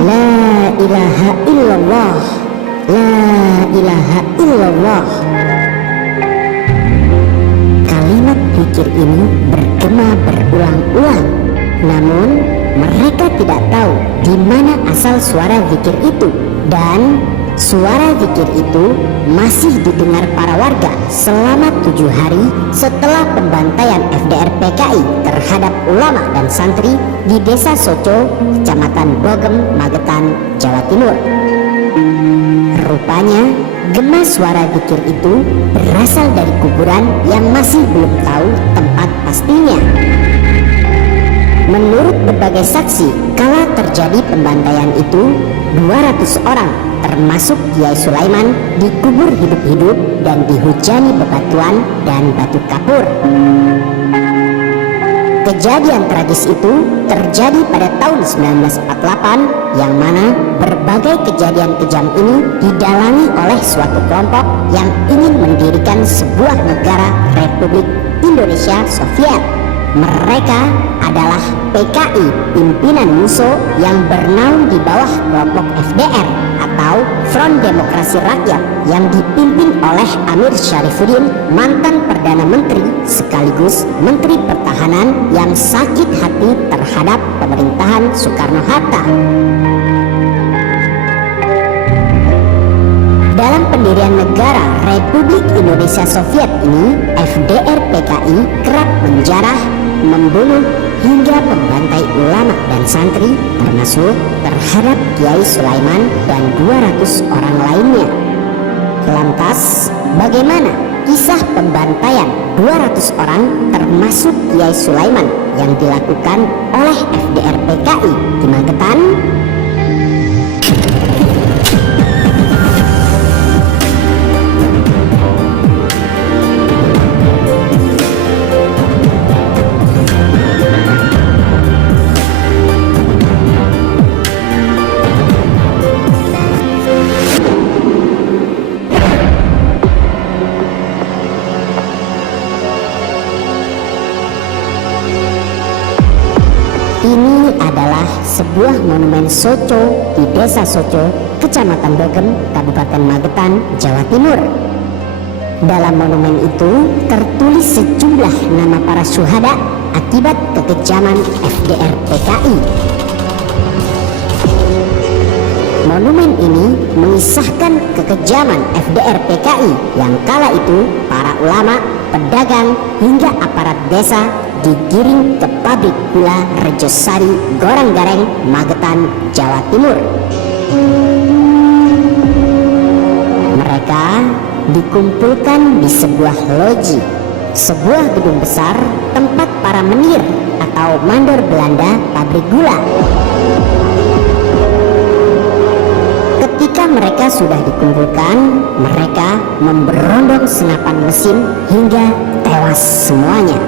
La ilaha illallah, la ilaha illallah. Kalimat zikir ini bergema berulang-ulang, namun mereka tidak tahu di mana asal suara zikir itu. Dan suara zikir itu masih didengar para warga selama 7 hari setelah pembantaian FDR PKI terhadap ulama dan santri di Desa Soco, Kecamatan Bogem, Magetan, Jawa Timur. Rupanya gema suara zikir itu berasal dari kuburan yang masih belum tahu tempat pastinya. Menurut berbagai saksi, kala terjadi pembantaian itu, 200 orang termasuk Kiai Sulaiman dikubur hidup-hidup dan dihujani bebatuan dan batu kapur. Kejadian tragis itu terjadi pada tahun 1948, yang mana berbagai kejadian kejam ini didalangi oleh suatu kelompok yang ingin mendirikan sebuah negara Republik Indonesia Soviet. Mereka adalah PKI pimpinan Musso yang bernaung di bawah kelompok FDR atau Front Demokrasi Rakyat yang dipimpin oleh Amir Syarifuddin, mantan Perdana Menteri sekaligus Menteri Pertahanan yang sakit hati terhadap pemerintahan Soekarno-Hatta. Dalam pendirian negara Republik Indonesia Soviet ini, FDR PKI kerap menjarah, membunuh, hingga membantai ulama dan santri, termasuk terhadap Kiai Sulaiman dan 200 orang lainnya. Lantas, bagaimana kisah pembantaian 200 orang termasuk Kiai Sulaiman yang dilakukan oleh FDR PKI di Magetan? Ini adalah sebuah monumen Soco di Desa Soco, Kecamatan Bogem, Kabupaten Magetan, Jawa Timur. Dalam monumen itu tertulis sejumlah nama para syuhada akibat kekejaman FDR PKI. Monumen ini mengisahkan kekejaman FDR PKI yang kala itu para ulama, pedagang, hingga aparat desa digiring ke pabrik gula Rejosari Goranggareng, Magetan, Jawa Timur. Mereka dikumpulkan di sebuah loji, sebuah gedung besar tempat para menir atau mandor Belanda pabrik gula. Ketika mereka sudah dikumpulkan, mereka memberondong senapan mesin hingga tewas semuanya.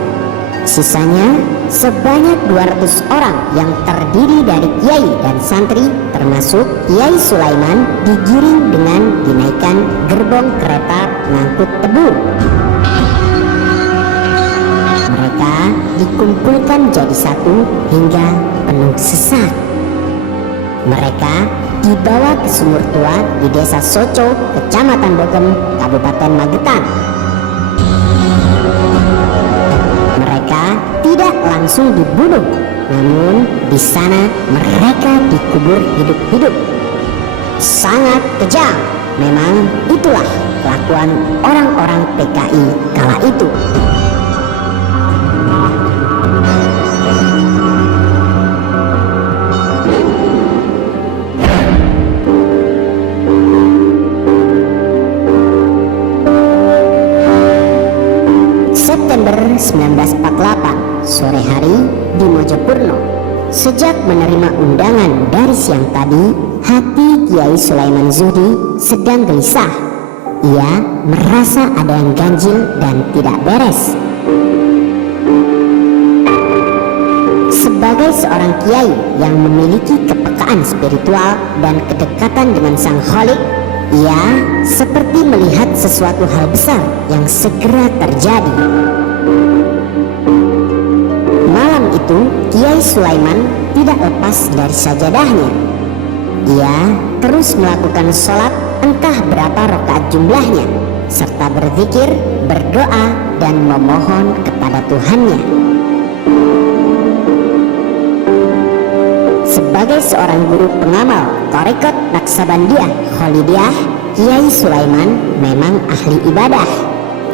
Sisanya sebanyak 200 orang yang terdiri dari kiai dan santri termasuk Kiai Sulaiman digiring dengan dinaikkan gerbong kereta pengangkut tebu. Mereka dikumpulkan jadi satu hingga penuh sesak. Mereka dibawa ke sumur tua di Desa Soco, Kecamatan Bogem, Kabupaten Magetan. Tidak langsung dibunuh, namun di sana mereka dikubur hidup-hidup. Sangat kejam. Memang itulah kelakuan orang-orang PKI kala itu. September 1948, sore hari di Mojopurno. Sejak menerima undangan dari siang tadi, hati Kiai Sulaiman Zuhdi sedang gelisah. Ia merasa ada yang ganjil dan tidak beres. Sebagai seorang kiai yang memiliki kepekaan spiritual dan kedekatan dengan Sang Kholik, ia seperti melihat sesuatu hal besar yang segera terjadi. Malam itu Kiai Sulaiman tidak lepas dari sajadahnya. ia terus melakukan sholat entah berapa rakaat jumlahnya, serta berzikir, berdoa, dan memohon kepada Tuhannya. Sebagai seorang guru pengamal Tarekat Naksabandiyah Khalidiyah, Kiai Sulaiman memang ahli ibadah.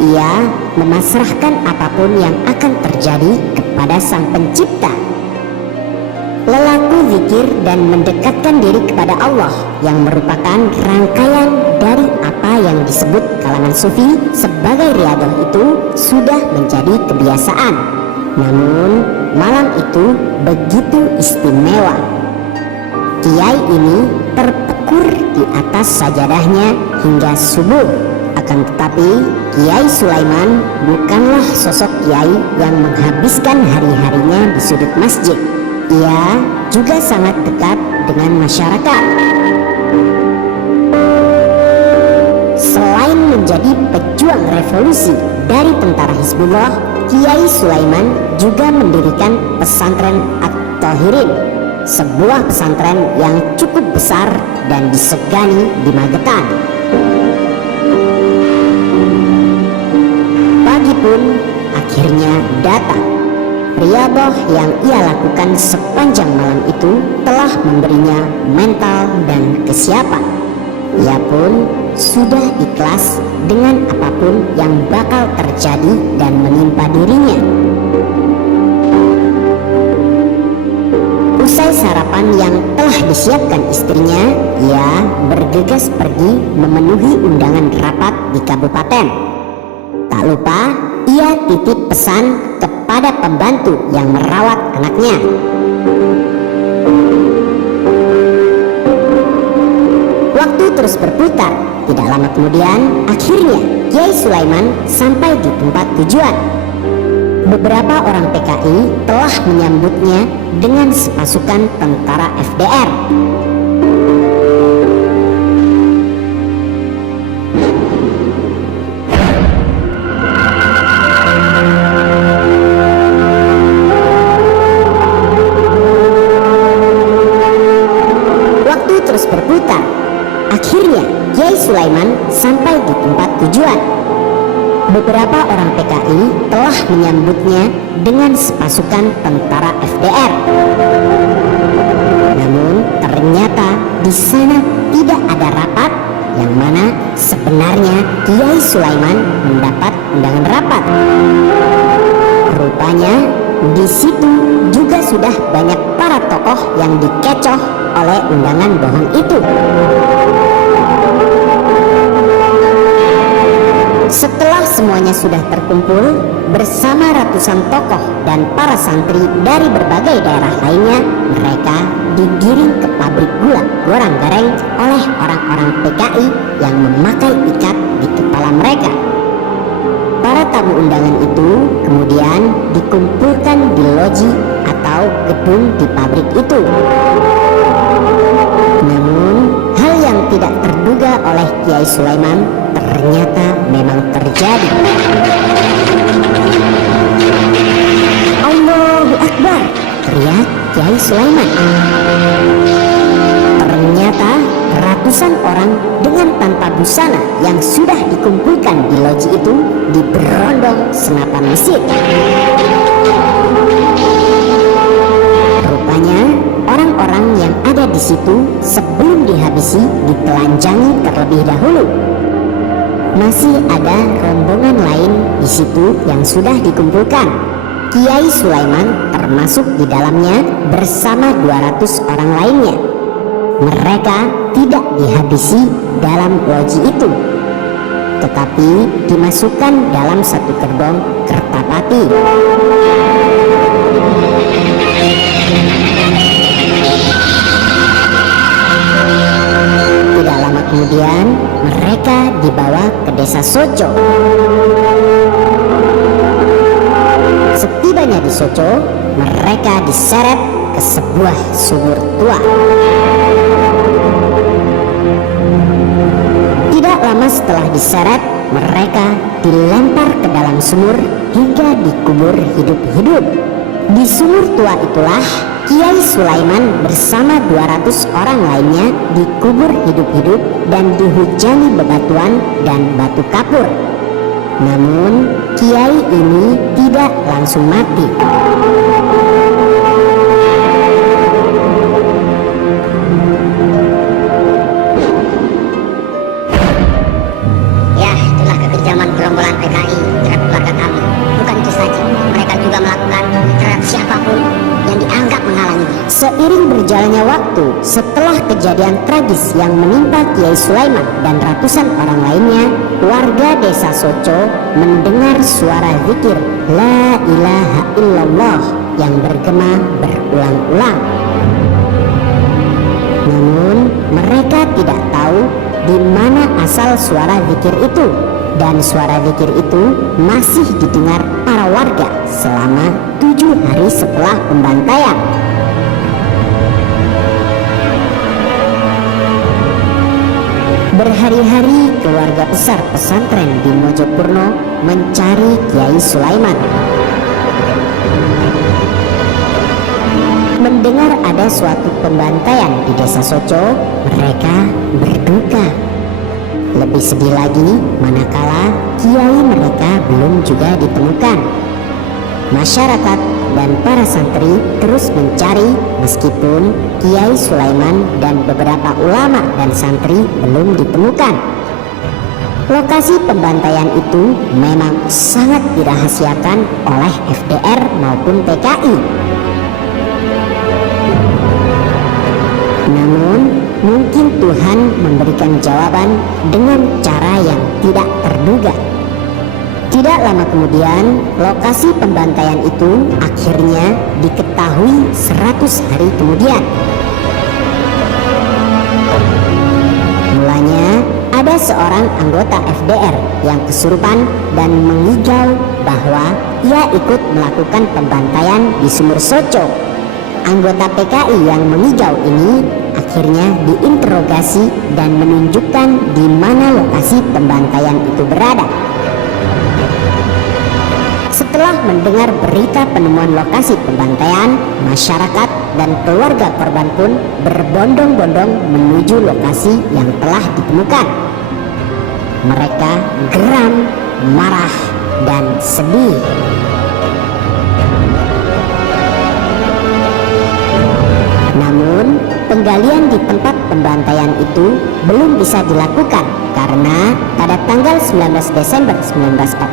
Ia memasrahkan apapun yang akan terjadi kepada Sang Pencipta. Lelaku zikir dan mendekatkan diri kepada Allah yang merupakan rangkaian dari apa yang disebut kalangan sufi sebagai riyadhah itu sudah menjadi kebiasaan. Namun malam itu begitu istimewa. Kiai ini terpekur di atas sajadahnya hingga subuh. Akan tetapi Kiai Sulaiman bukanlah sosok kiai yang menghabiskan hari-harinya di sudut masjid. Ia juga sangat dekat dengan masyarakat. Selain menjadi pejuang revolusi dari tentara Hizbullah, Kiai Sulaiman juga mendirikan pesantren At-Tahirin, sebuah pesantren yang cukup besar dan disegani di Magetan. Pagi pun akhirnya datang. Riyadhah yang ia lakukan sepanjang malam itu telah memberinya mental dan kesiapan. Ia pun sudah ikhlas dengan apapun yang bakal terjadi dan menimpa dirinya. Usai sarapan yang telah disiapkan istrinya, ia bergegas pergi memenuhi undangan rapat di kabupaten. Tak lupa, ia titip pesan kepada pembantu yang merawat anaknya. Waktu terus berputar. Tidak lama kemudian, akhirnya Kiai Sulaiman sampai di tempat tujuan. Beberapa orang PKI telah menyambutnya dengan sepasukan tentara FDR. Waktu terus berputar. Akhirnya Kiai Sulaiman sampai di tempat tujuan. Beberapa orang PKI telah menyambutnya dengan sepasukan tentara FDR. Namun ternyata di sana tidak ada rapat, yang mana sebenarnya Kiai Sulaiman mendapat undangan rapat. Rupanya di situ juga sudah banyak para tokoh yang dikecoh oleh undangan bohong itu. Setelah semuanya sudah terkumpul bersama ratusan tokoh dan para santri dari berbagai daerah lainnya, mereka digiring ke pabrik gula Gorang Gareng oleh orang-orang PKI yang memakai ikat di kepala mereka. Para tamu undangan itu kemudian dikumpulkan di loji atau gedung di pabrik itu. Namun hal yang tidak terduga oleh Kiai Sulaiman ternyata memang terjadi. Allahu Akbar, teriak Kiai Sulaiman. Ternyata ratusan orang dengan tanpa busana yang sudah dikumpulkan di loji itu diberondong senapan mesin. Rupanya orang-orang yang ada di situ sebelum dihabisi ditelanjangi terlebih dahulu. Masih ada rombongan lain di situ yang sudah dikumpulkan. Kiai Sulaiman termasuk di dalamnya bersama 200 orang lainnya. Mereka tidak dihabisi dalam loji itu, tetapi dimasukkan dalam satu gerbong Kertapati. Tidak lama kemudian mereka dibawa ke desa Soco. Setibanya di Soco, mereka diseret ke sebuah sumur tua. Tidak lama setelah diseret, mereka dilempar ke dalam sumur hingga dikubur hidup-hidup. Di sumur tua itulah Kiai Sulaiman bersama 200 orang lainnya dikubur hidup-hidup dan dihujani bebatuan dan batu kapur. Namun kiai ini tidak langsung mati. Ya, itulah kekejaman gerombolan PKI terhadap keluarga kami. Bukan itu saja, mereka juga melakukan terhadap siapapun yang dianggap menghalanginya. Seiring berjalannya waktu, setelah kejadian tragis yang menimpa Kiai Sulaiman dan ratusan orang lainnya, warga desa Soco mendengar suara zikir La ilaha illallah yang bergema berulang-ulang. Namun mereka tidak tahu di mana asal suara zikir itu, dan suara zikir itu masih didengar para warga selama 7 hari setelah pembantaian. Berhari-hari keluarga besar pesantren di Mojopurno mencari Kiai Sulaiman. Mendengar ada suatu pembantaian di desa Soco, mereka berduka. Lebih sedih lagi manakala kiai mereka belum juga ditemukan. Masyarakat dan para santri terus mencari meskipun Kiai Sulaiman dan beberapa ulama dan santri belum ditemukan. Lokasi pembantaian itu memang sangat dirahasiakan oleh FDR maupun PKI. Namun mungkin Tuhan memberikan jawaban dengan cara yang tidak terduga. Tidak lama kemudian, lokasi pembantaian itu akhirnya diketahui 100 hari kemudian. Mulanya ada seorang anggota FDR yang kesurupan dan mengigau bahwa ia ikut melakukan pembantaian di Sumur Soco. Anggota PKI yang mengigau ini akhirnya diinterogasi dan menunjukkan di mana lokasi pembantaian itu berada. Setelah mendengar berita penemuan lokasi pembantaian, masyarakat dan keluarga korban pun berbondong-bondong menuju lokasi yang telah ditemukan. Mereka geram, marah, dan sedih. Namun, penggalian di tempat pembantaian itu belum bisa dilakukan karena pada tanggal 19 Desember 1948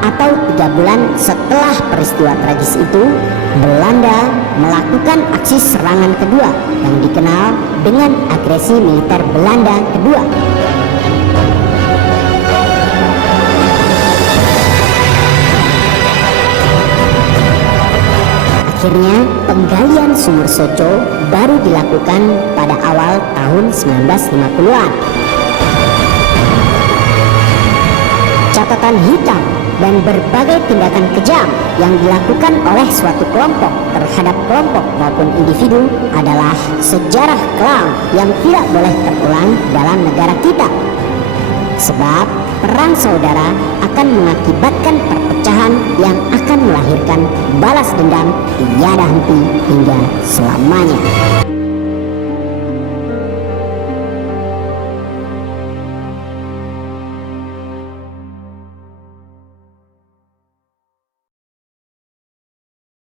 atau 3 bulan setelah peristiwa tragis itu, Belanda melakukan aksi serangan kedua yang dikenal dengan agresi militer Belanda kedua. Akhirnya penggalian Sumur Soco baru dilakukan pada awal tahun 1950-an. Catatan hitam dan berbagai tindakan kejam yang dilakukan oleh suatu kelompok terhadap kelompok maupun individu adalah sejarah kelam yang tidak boleh terulang dalam negara kita. Sebab perang saudara akan mengakibatkan perpecahan yang akan melahirkan balas dendam tiada henti hingga selamanya.